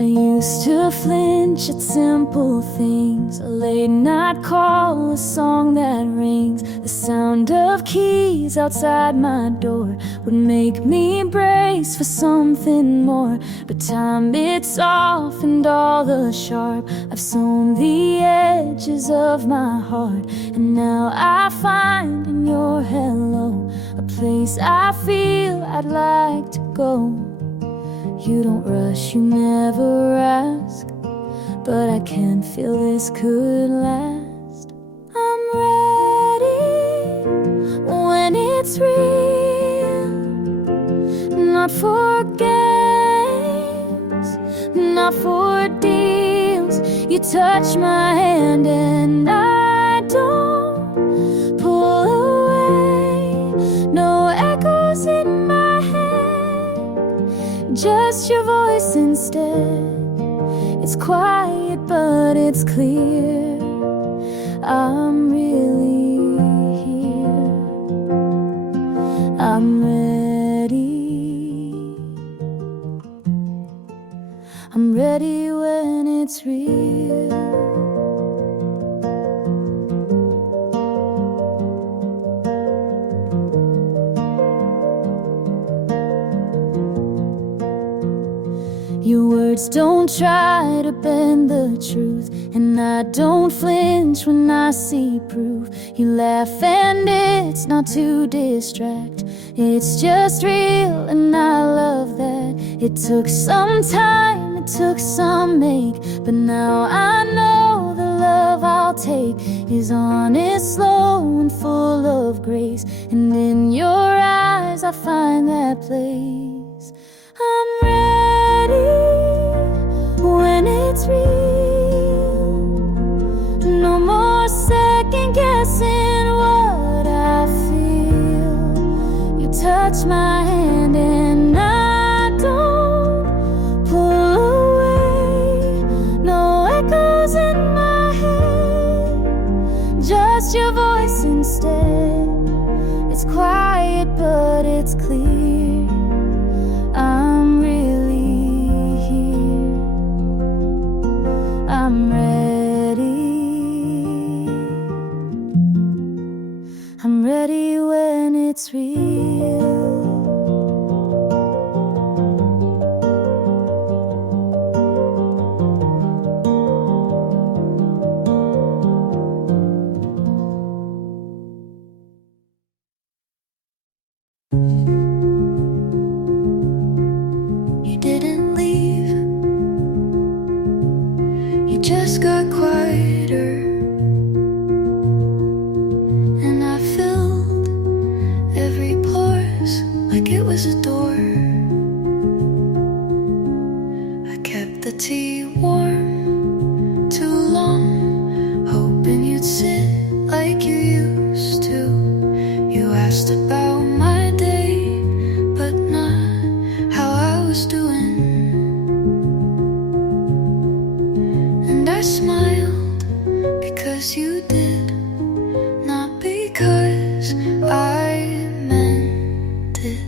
I used to flinch at simple things, a late night call, a song that rings. The sound of keys outside my door would make me brace for something more. But time, it softened all the sharp. I've sewn the edges of my heart, and now I find in your hello a place I feel I'd like to go. You don't rush, you never ask, but I can feel this could last. I'm ready when it's real, not for games, not for deals. You touch my hand and I don't pull away. No echoes in my head, just your voice instead. It's quiet but it's clear, I'm really here. I'm ready. I'm ready when it's real. Your words don't try to bend the truth, and I don't flinch when I see proof. You laugh and it's not to distract, it's just real and I love that. It took some time, it took some make, but now I know the love I'll take is honest, slow and full of grace. And in your eyes I find that place. I'm ready when it's real. No more second guessing what I feel. You touch my hand and I don't pull away. No echoes in my head, just your voice instead. It's quiet but it's clear, I'm really here. I'm ready. I'm ready when it's real. You didn't leave, you just got quieter, and I filled every pause like it was a door. I kept the tea warm too long, hoping you'd sit like you used asked about my day, but not how I was doing. And I smiled because you did, not because I meant it.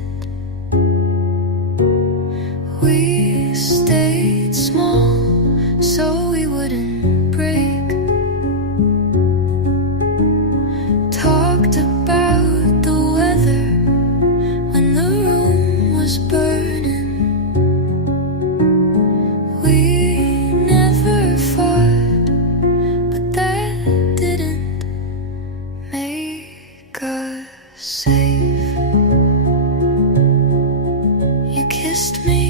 We stayed small so we wouldn't break. Talked about the weather when the room was burning. We never fought, but that didn't make us safe. You kissed me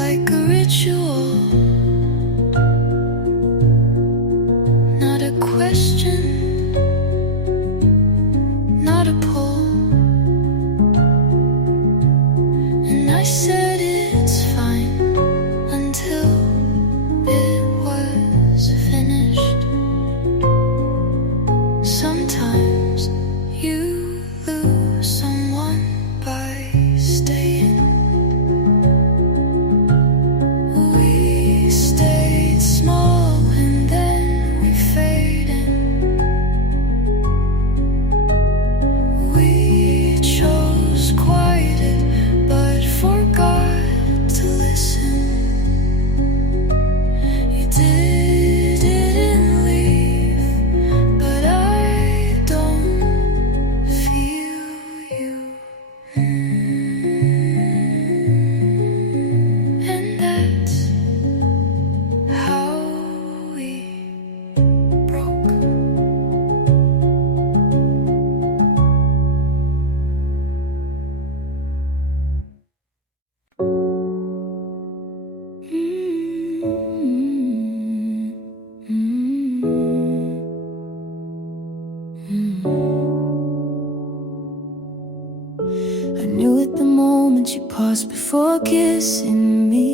like a ritual, not a question, not a pull. And I said it's fine until it was finished. Sometimes you lose someone by staying. We stayed small and then we faded. We chose quieted but forgot to listen. You didn't leave, but I don't feel you. And that's how we broke. I knew at the moment you paused before kissing me.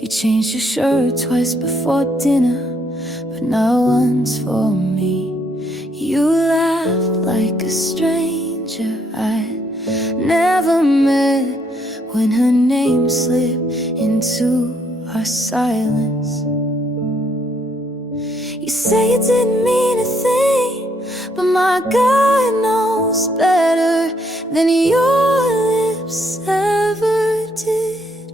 You changed your shirt twice before dinner, but not once for me. You laughed like a stranger I'd never met when her name slipped into our silence. You say you didn't mean a thing, but my God knows better than your lips ever did.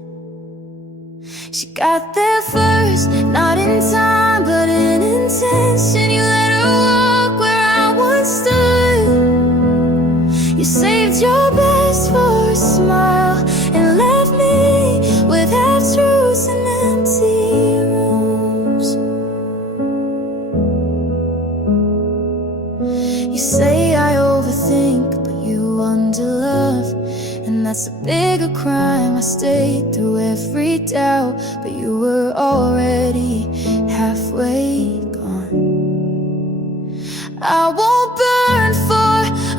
She got there first, not in time, but in intention. You let her walk where I once stood. You saved your best for a smile and left me with half-truths and empty rooms. You say I overthink, but you under-love, and that's a bigger crime. I stayed through every doubt, but you were already halfway gone. I won't burn for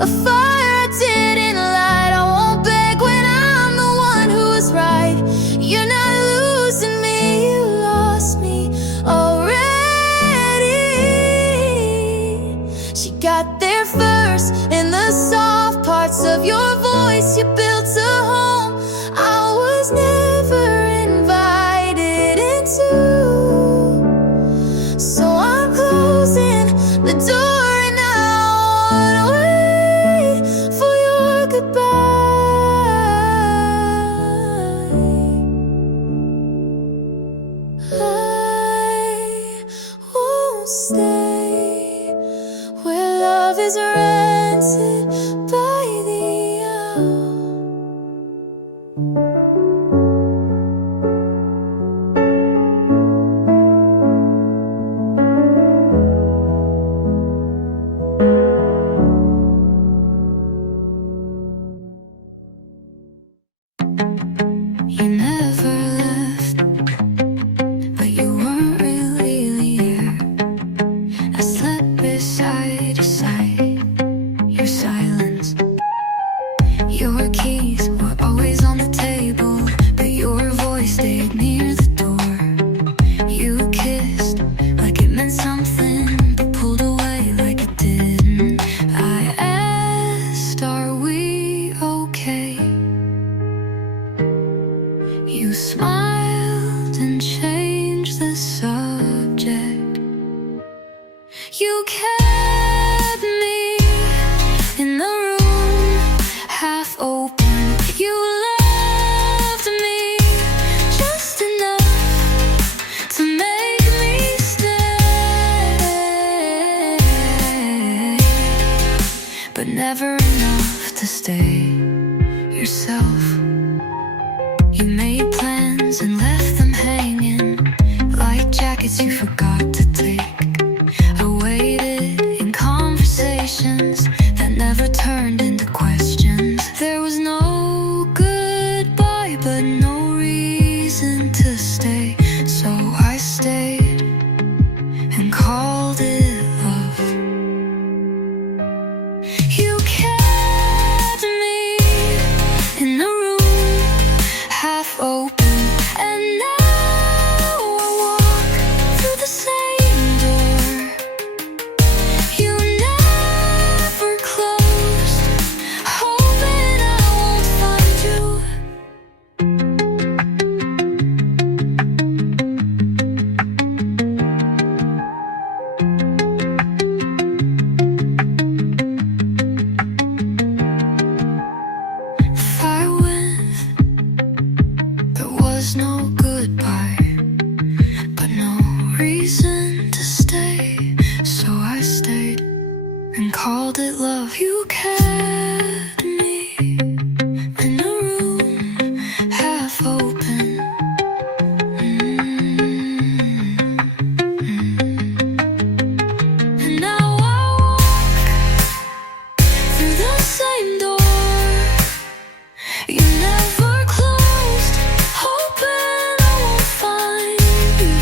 a fire I didn't light. I won't beg when I'm the one who's right. You're not losing me, you lost me already. She got there first, in the soft parts of your voice. You built a home I was never invited into. So I'm closing the door and I won't wait for your goodbye. I won't stay where love is rented by the hour. You never left, but you weren't really here. I slept beside your side, your silence but never enough to stay yourself. You made plans and left them hanging like jackets you forgot to take. I waited in conversations that never turned into questions. There was no goodbye, but no reason to stay. So I stayed and called it love. You kept me in the room, half open, and now I walk through the same door. You never closed, hoping I won't find you. If I went, there was no goodbye, but no reason to stay. So I stayed and called it love. You kept me in a room half open. And now I walk through the same door. You never closed, hoping I won't find you.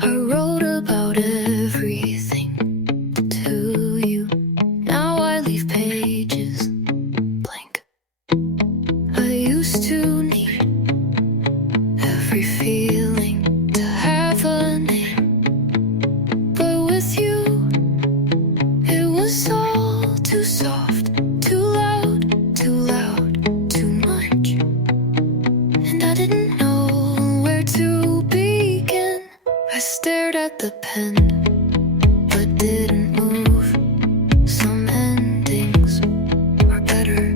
I wrote about everything to you. Now I leave pages blank. I used to need every feeling to have a name, but with you it was all too soft, too loud, too much. And I didn't know where to begin. I stared at the pen, but didn't move. Some endings are better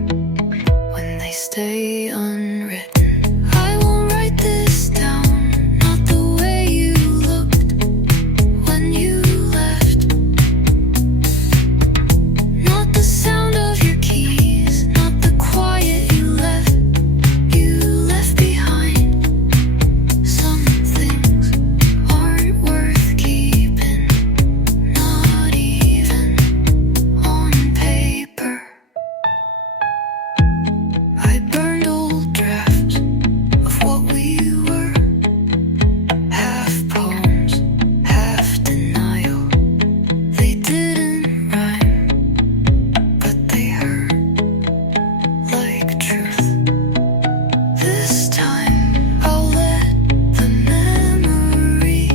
when they stay unwritten. I won't write this down, not the way you looked when you left. Not the sound of your keys, not the quiet you left behind. Some things aren't worth keeping, not even on paper. I burned old drafts of what we were, half poems, half denial. They didn't rhyme, but they hurt like truth. This time I'll let the memory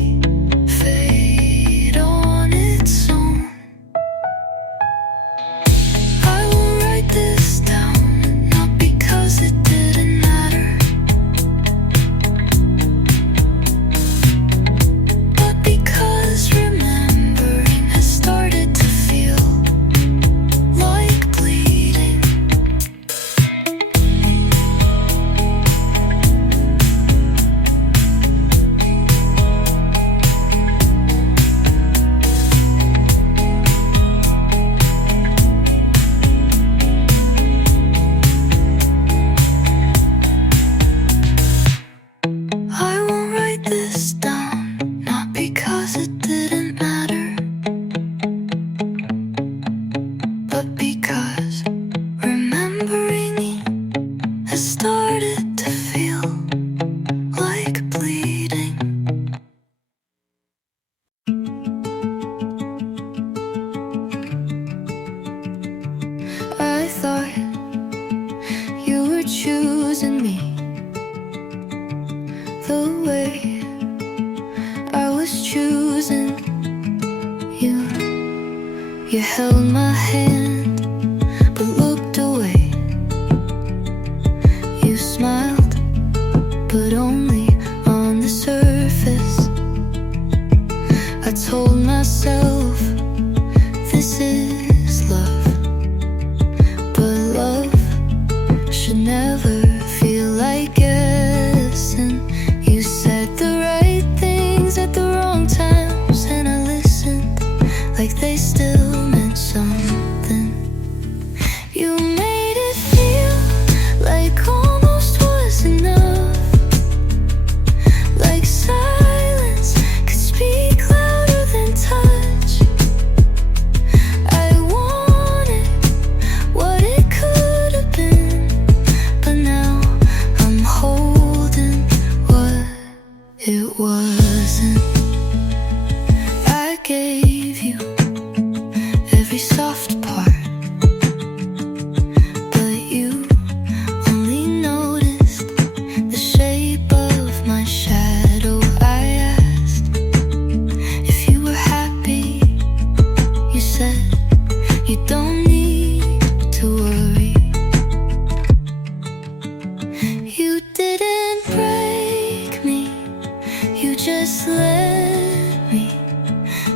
fade on its own. I will write this down, not because it didn't matter, but because remembering has started to feel like bleeding. I won't write this down, not because it didn't matter, but because remembering has started to feel like bleeding. I thought you were choosing me the way I was choosing you. You held my hand but looked away. You smiled, but only on the surface. It wasn't. I gave you every soft part, but you only noticed the shape of my shadow. I asked if you were happy. You said you don't need to worry. You didn't break me, you just let me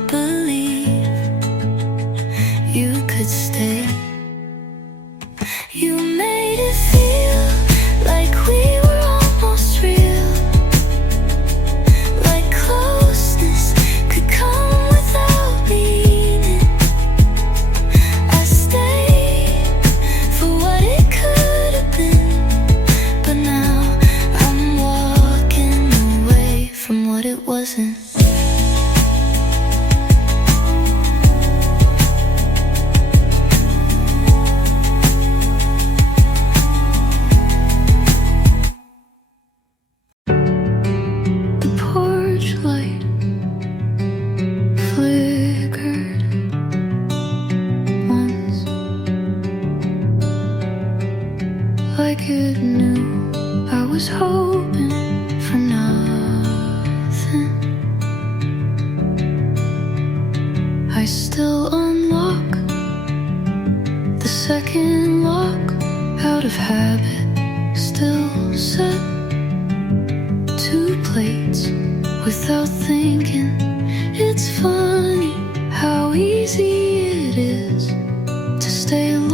believe you could stay. You made it feel like we were almost real, like closeness could come without meaning. I stayed for what it could have been, but now I'm walking away from what it wasn't. The porch light flickered once, like it knew I was hoping for nothing. I still unlock the second lock out of habit, still set two plates without thinking. It's funny how easy it is to stay alone